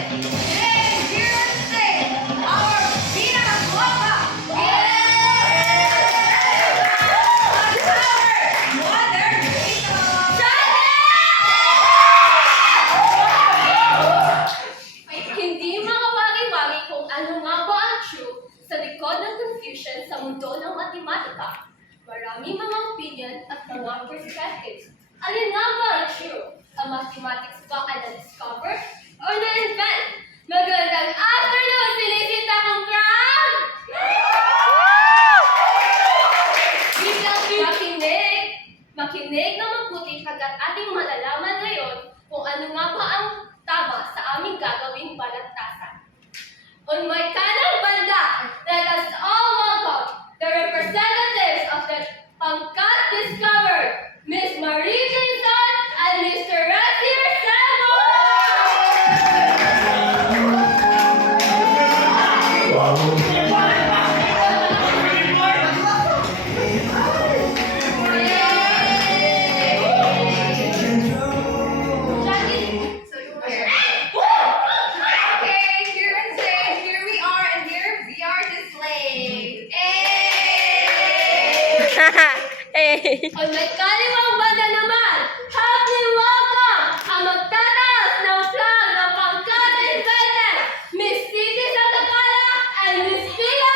And here to stay, our pinakaguwapa, Hindi mga wagi-wagi kung ano nga ba ang true sa likod ng confusion sa mundo ng matematika. Maraming mga opinion at mga perspectives. Alin nga ba ang true? Ang mathematics ba ay na-discover o na-invent? Magandang afternoon, sinisita kong crowd! Makinig na mabuti kagat ating malalaman ngayon kung ano nga ba ang tama sa aming gagawing balagtasan. On my kanang banda, let us all welcome the representatives of the Pangkat Discovered, Miss Marie Jason and Mr. Razier Salmo! On my kaliwang banda naman, happy welcome ang magtataas ng flag ng Pangkat Invented, Miss Titi Santacala and Miss Pia!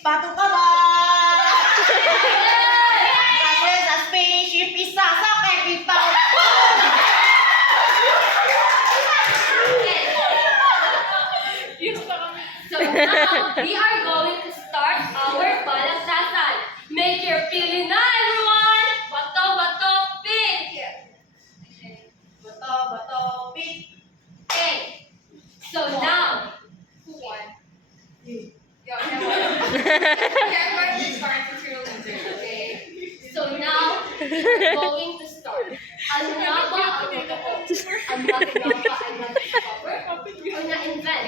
Pato ka ba? Kasi sa spaceship isa sa kita. So now, we are going to start our balagtasan. Make your feeling na, everyone! Bato, bato, pick! Bato, bato, pick. Okay. So now, who won? So now, we're going to start. Ano nga ba ang totoo? Ang bakit nga ba ay na-discover o na-invent?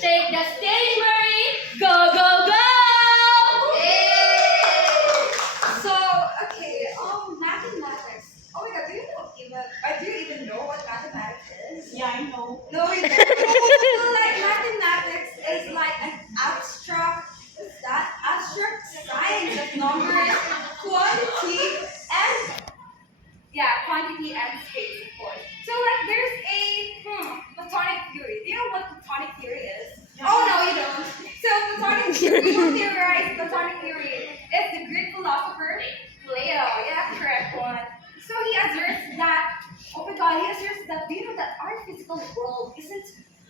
Take the stage, Marie! Go, go, go! So, okay, mathematics. Oh my god, do you even know what mathematics is? Yeah, I know. No, you don't. So, like, mathematics is like an abstract science of numbers, quantity and space, of course. So, like, there's a Platonic theory. Do you know what Platonic theory is? Yeah. Oh, no, you don't. So, Platonic theory, who theorized Platonic theory? It's the Greek philosopher Plato. Yeah, correct one. So, he asserts that, oh my god, he asserts that, do you know that our physical world isn't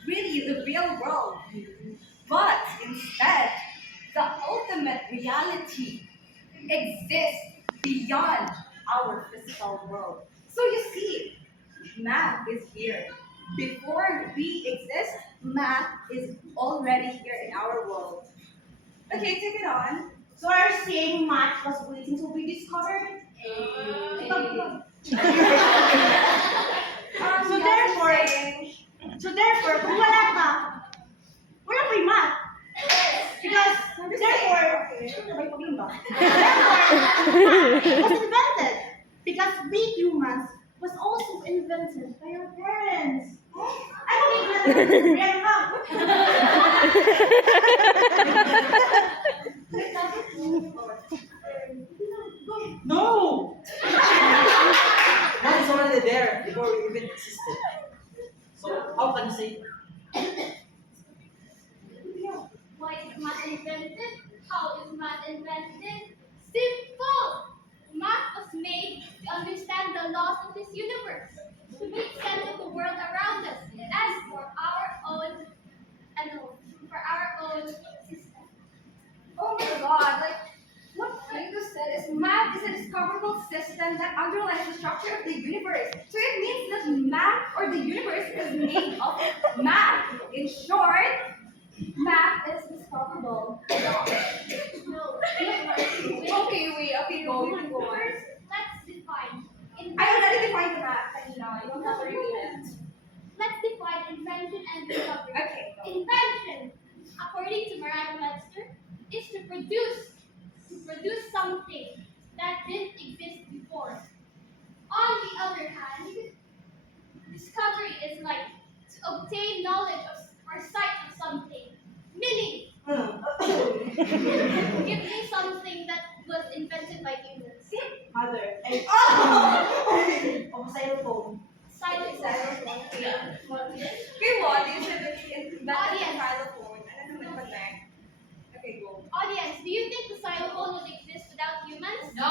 really the real world, but instead, the ultimate reality exists beyond our physical world. So you see, math is here. Before we exist, math is already here in our world. Okay, take it on. So are you saying math was waiting to be discovered? So therefore, kung wala ka, wala pa yung math. Because, therefore, it was invented. Because we humans was also invented by our parents. I don't even No! Math is already there before we even existed. So how can you say Why is math invented? How is math invented? Simple! Math was made to understand the laws of this universe, to make sense of the world around us, and for our own system. Oh my god, like what Plato said is math is a discoverable system that underlies the structure of the universe. So it means that math or the universe is made of math. In short, math and discovery. Okay. Invention, according to Merriam-Webster, is to produce something that didn't exist before. On the other hand, discovery is like to obtain knowledge of or sight of something, meaning giving something that was invented by humans. Mother. And, oh, xylophone. Silent Xylophone. Okay, what? You said that you invented a Audience. xylophone. Ano naman connect? Okay, go. Audience, do you think the xylophone would exist without humans? No!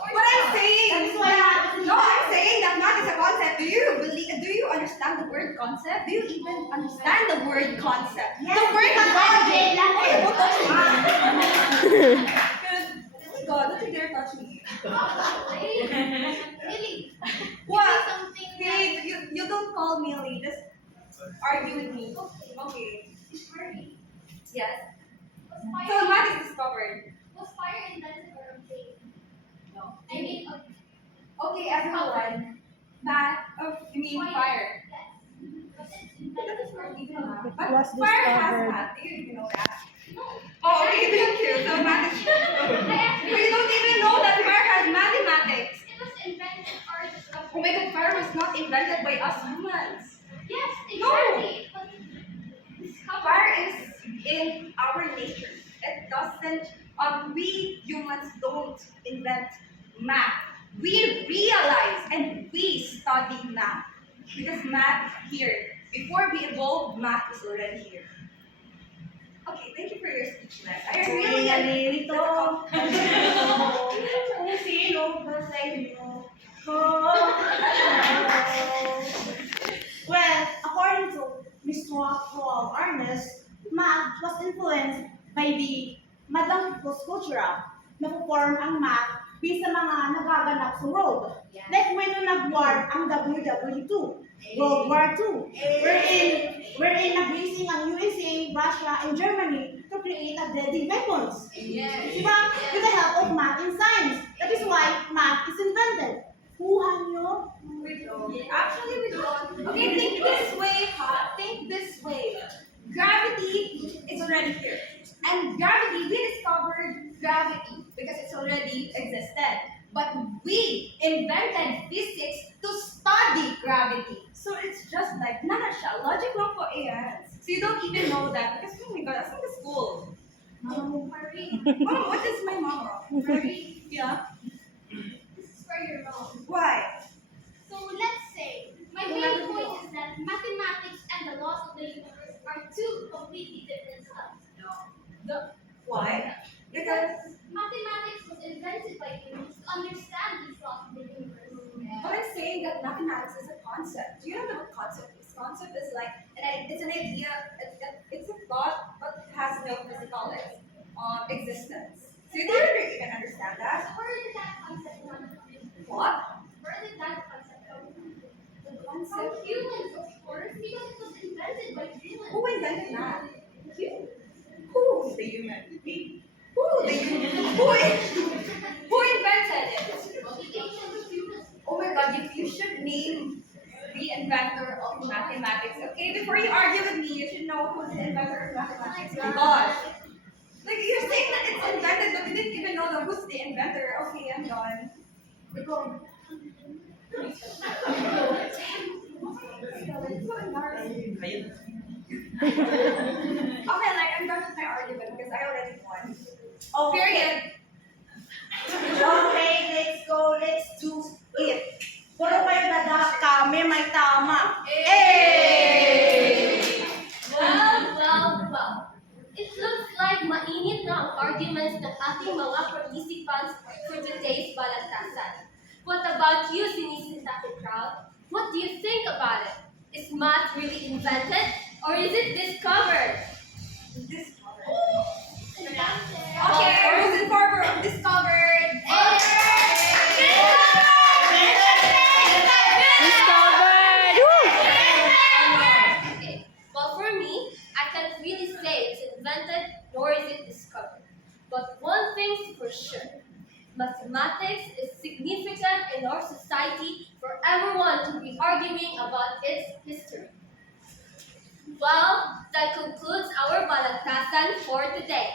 What I'm saying That's is why that, math is no, I'm saying that math is a concept. Do you understand the word concept? Do you even understand the word concept? Yes, the word because I did that. Okay, don't touch me. Oh my God, don't you dare touch me. Really? What? Give me something Babe, you don't call me Lee. Just argue with me. Okay. Okay. Murphy, Yes. was So fire, math is discovered. was fire invented or obtained? No. I mean, Okay, everyone. Math. Oh, you mean fire? Yes. Was it That invented is or not even obtained? math. But Was fire has discovered. math. Do you even know that? No. Oh, okay, thank you. So math is. I asked You don't even know that fire has mathematics. It was invented or discovered. Oh my God, fire was not invented by us humans. Yes, No. exactly. It was discovered. Fire is in our nature. It doesn't. We humans don't invent math. We realize and we study math because math here. Before we evolved, math was already here. Okay, thank you for your speechless. I really Nalilito. That's a Kung sino ba sa inyo? Well, according to Mr. Paul Ernest, math was influenced by the Madlang People's Culture na form ang math based sa mga nagaganap sa world. Like when nag-war ang WW2, World War II, wherein nag-racing ang USA, Russia, and Germany to create a deadly weapons. Yes. Diba? With the help of math and science. That is why math is invented. Kuha nyo? We don't. Actually, we don't. Okay, think this way, ha? Think this way. Gravity is already here. And gravity, we discovered gravity because it's already existed. But we invented physics to study gravity. So it's just like, siya. Logic lang po yan. So you don't even know that because, oh my God, that's in the school. Marie, Mom, what is my mama? Marie, Yeah. this is where you're wrong. Why? So let's say, my main point is that mathematics and the laws of the universe are two completely different stuff. Why? Because Mathematics was invented by humans to understand these laws of the universe. but I'm saying that mathematics is a concept. Do you know what concept is? Concept is like, it's an idea, it's a thought, but it has no physical existence. So you don't even understand So that? where did that concept come from? What? Where did that concept come from? The From concept? humans, of course, because it was invented by humans. Who invented math? You. Who is the human? Me. Who the human? Who invented it? The ancient humans. Oh my God, you should name the inventor of mathematics. Okay, before you argue with me, you should know who's the inventor of mathematics. Oh my gosh. Like you're saying that it's invented, but you didn't even know that who's the inventor. Okay, I'm done. We're going. It's so embarrassing. Ayun. Okay, like I'm done with my argument because I already won. Period. Okay, let's go. Let's do it. Puro kayo dadak kami may tama. Well. It looks like mainit na ang arguments ng ating mga participants for today's balagtasan. What about you, sinisintake crowd? What do you think about it? Is math really invented or is it discovered? Okay, who's in favor of discovered? Discovered! Woo! Okay. Well, for me, I can't really say it's invented nor is it discovered. But one thing's for sure. Mathematics is significant in our society for everyone to be arguing about its history. Well, that concludes our balagtasan for today.